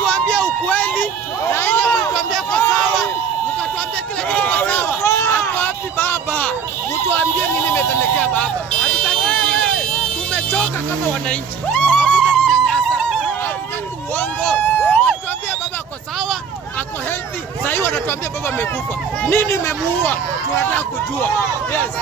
mtuambie ukweli, na ile mtuambie kwa sawa, mkatuambie kila kitu kwa sawa. Hapo wapi baba? Mtuambie nini imetendekea baba. Hatutaki ujinga. Tumechoka kama wananchi. Hakuna kunyanyasa, hatutaki uongo. Watuambie baba ako sawa, ako healthy. Sasa hivi wanatuambia baba amekufa. Nini imemuua? Tunataka kujua. Yes.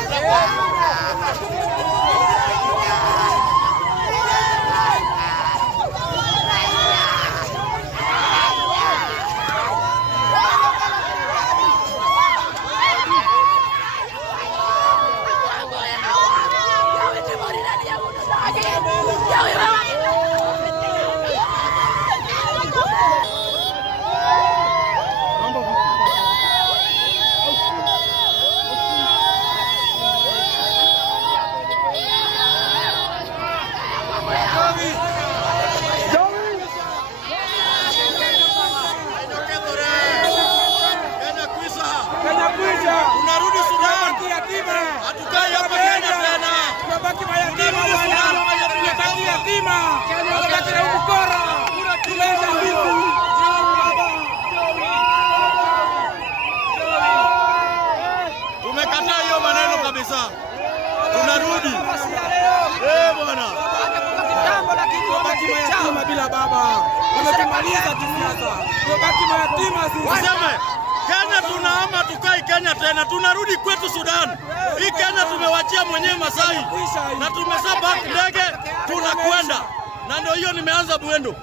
Tunarudi Sudan. Hatukai hapa Kenya tena. Tunabaki mayatima bwana. Tunabaki yatima. Tunabaki na ukora. Tumeisha vitu. Tumekataa hiyo maneno kabisa. Tunarudi. Bwana. Tunabaki mayatima bila baba. Wametumaliza kisiasa. Tunabaki mayatima sisi. Kenya tunahama, tukai Kenya tena, tunarudi kwetu Sudan. Hii Kenya tumewachia mwenyewe Masai na tumesaba ndege tunakwenda, na ndio hiyo nimeanza mwendo.